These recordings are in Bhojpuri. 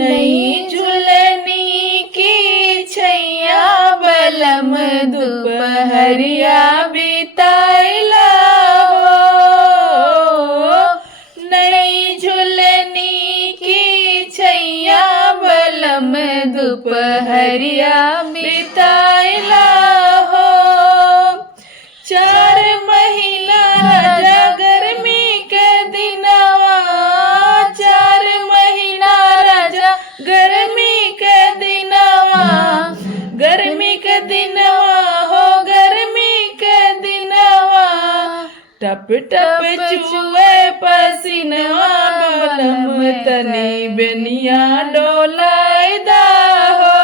नई झुलनी की छैया बलम दुपहरिया बिताइला हो। नई झुलनी की छैया बलम दुपहरिया बिताइला हो। 4 महीना राजा गर्मी के दिनवा, 4 महीना राजा गर्मी के दिनवा, गर्मी के दिनवा हो, गर्मी के दिनवा। टप टप चुए पसीनवा बलम तनी बेनिया डोलाइदा हो।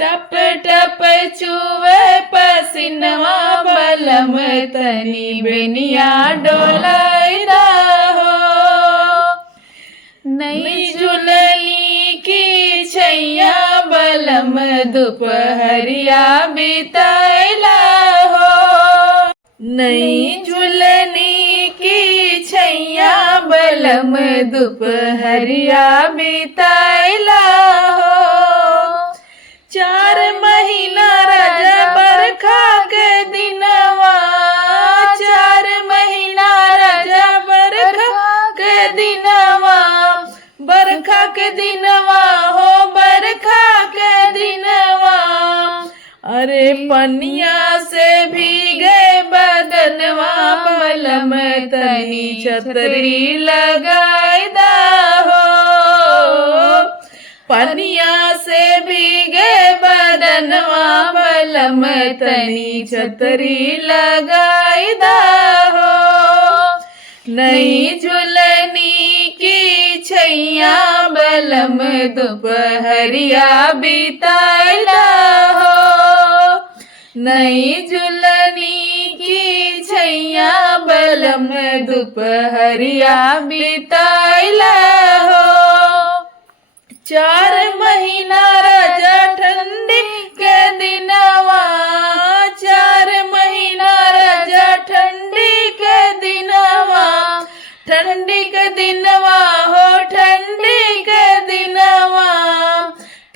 टप टप चुए पसीनवा बलम तनी बेनिया डोलाइदा हो। नई झुलनी की छैया बलम दुपहरिया बिताइला हो। नई झुलनी की छैया बलम दुपहरिया बिताइला हो। 4 महीना राजा बरखा के दिनवा, 4 महीना राजा बरखा के दिनवा, बरखा के दिनवा हो, बरखा के दिनवा। अरे पनिया से भीगे बदनवा बलम तनी छतरी लगाइदा हो। पनिया से भीगे बदनवा बलम तनी छतरी लगाइदा हो। नई झुलनी की छैया बलम दुपहरिया बिताइला हो। नई झुलनी की छैया बलम दुपहरिया बिताइला हो। 4 महीना राजा ठंडी के दिनवा, 4 महीना राजा ठंडी के दिनवा, ठंडी के दिनवा हो, ठंडी के दिनवा।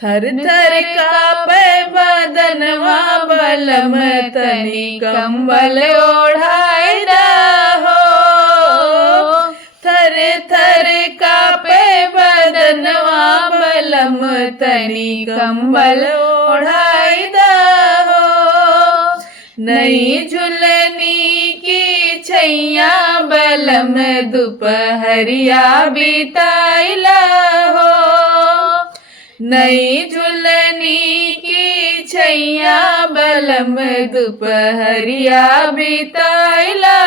थर थर कापे बदनवा बलम तनी कंबल ओढ़ाइदा हो। थर थर कापे बदनवा बलम तनी कंबल ओढ़ाइदा हो। नई झुलनी की छैया बलम दुपहरिया बिताइला हो। नई झुलनी की छैया बलम दुपहरिया बिताइला